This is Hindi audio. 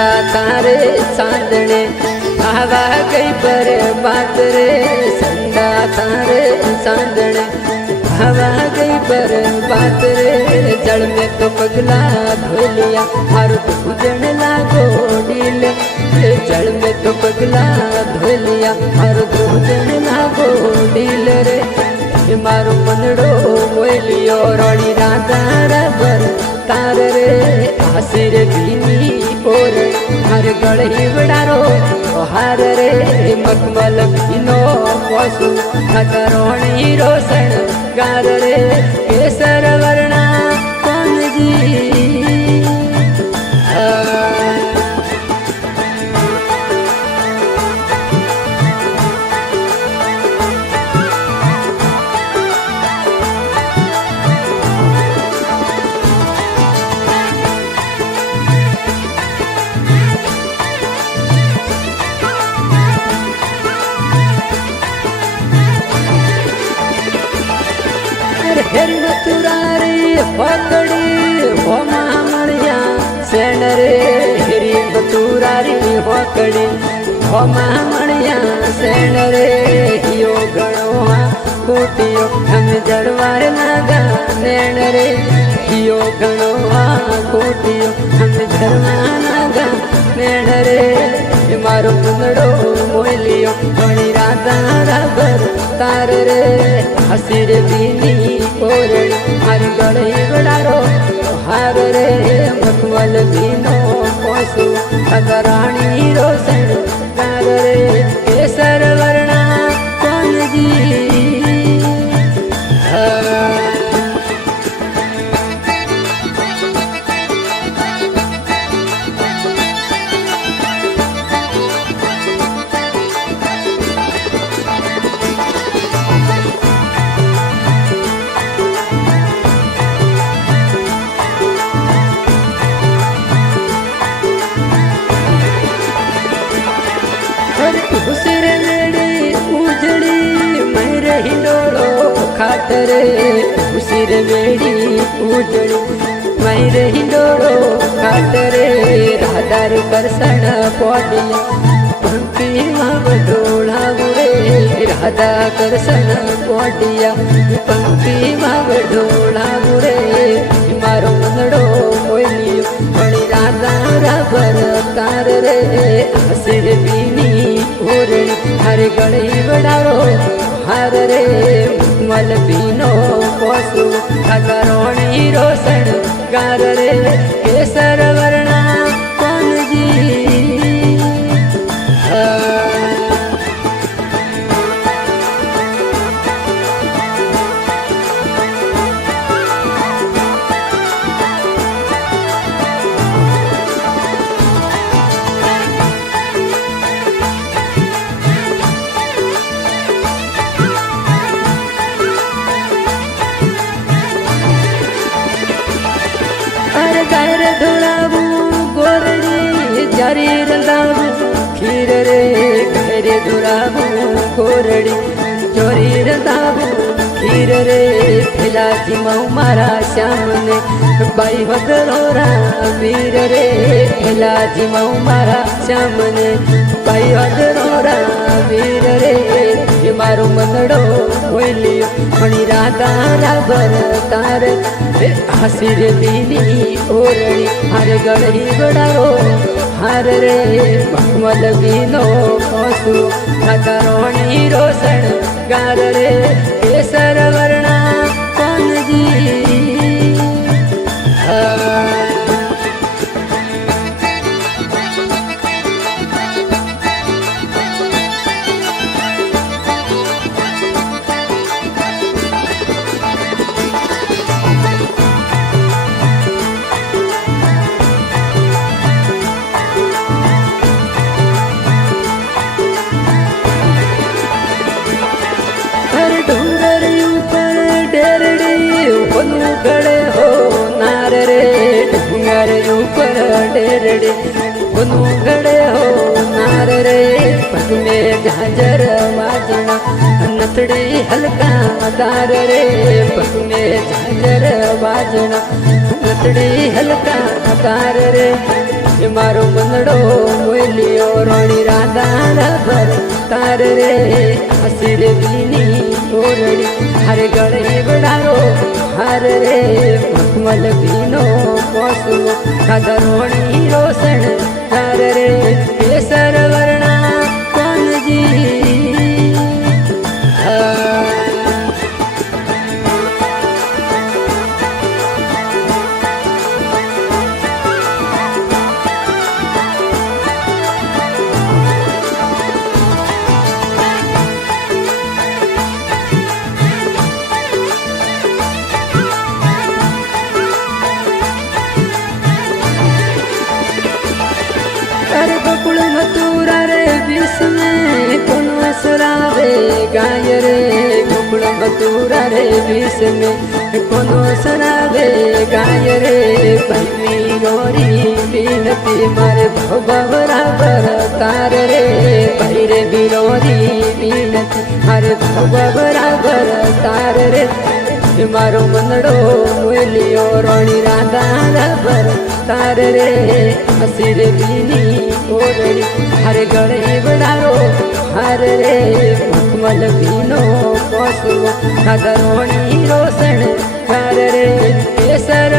संडा तारे चांदने आवा गई पर बात रे संडा तारे चांदने आवा गई पर बात रे जल में तो पगला धोलिया हर पूजन लागो नील जल में तो पगला धोलिया हर पूजन लागो नील रे मारो मनड़ो मोलियो रोड़ी राधा रबर तार रे आसिर भीनी पोर हर गढ़ी बड़ारो हार रे मखमल भीनो पशु खतरोणी रोशन गार रे केसर वर्णा कौन जी हेरिन तुरारी पकड़ी हो मामड़िया सेन रे हेरिन तुरारी पकड़ी हो मामड़िया सेन रे यो गणो कोटियो हम जड़वार लगा नैन रे यो गणो कोटियो हम जड़वार लगा नैन रे मारो कुंदड़ो मोलियो घणी राधा रबर तार रे हसीर बीनी ओरड़ी हर गढ़ी बड़ारो हार रे मखमल बीनो पशु खतराणी रोशन तार रे केसर वर्णा कौन जी उसिरे मेड़ी उजड़ी मैरे हिंडोलो खाटरे उसिरे मेड़ी उजड़ी मैरे हिंडोलो खाटरे राधार करसण पौड़िया पंक्ति मावडोला बुरे राधा करसण पौड़िया पंक्ति मावडोला बुरे मारो मनड़ो मोलियो बड़ी राधा रबर तार रे हसिर बीनी ओरड़ी हर गढ़ी बड़ारो हार रे मल बीनो पशु खतरोणी रोशन गार रे केसर वर्णा कौन जी गायर धोलाबू गोरड़ी जारी रंदाबू खीर रे गायर धोलाबू गोरड़ी चोरी रंदाबू खीर रे फिला जिमाऊ मारा श्याम ने बाई वगरोरा वीर रे फिला जिमाऊ मारा श्याम ने बाई वगरोरा वीर रे मारो मनड़ो बोलियो मणि राधा रबर तार हसिर बीनी ओरड़ी हर गढ़ी बड़ारो हार रे मखमल बीनो पशु खतरोणी रोशन गार रे केसर वर्णा कौन जी गड़े हो नार रे डूंगर ऊपर डेरड़े गड़े हो नार रे पग में झांझर बाजना नथड़ी हल्का दार रे पग में झांझर बाजना नथड़ी हल्का दार रे मारो मनड़ो मोलियो रोणी राधा भर तार रे हसीर बीनी ओरड़ी हरे गड़े बड़ारो हर रे मखमल बीनो पोसलो खादा रोणी रोशन तार रे केसर वर्णा कौन जी अरे गोकुल मथुरा रे विष में कौन सरावे गाय रे गोकुल मथुरा रे विष में कौन सरावे गाय रे भैनी गोरी बीनती मारे भवरा बर तार रे भैरे बिरोरी बीनती मारे भवरा बर तार रे मारो मनड़ो मोलियो रोणी राधा भर तार रे हसीर बीनी ओरड़ी हरे गड़े बड़ारो हर रे मखमल बीनो पोसलो खादा रोणी रोशन तार रे केसर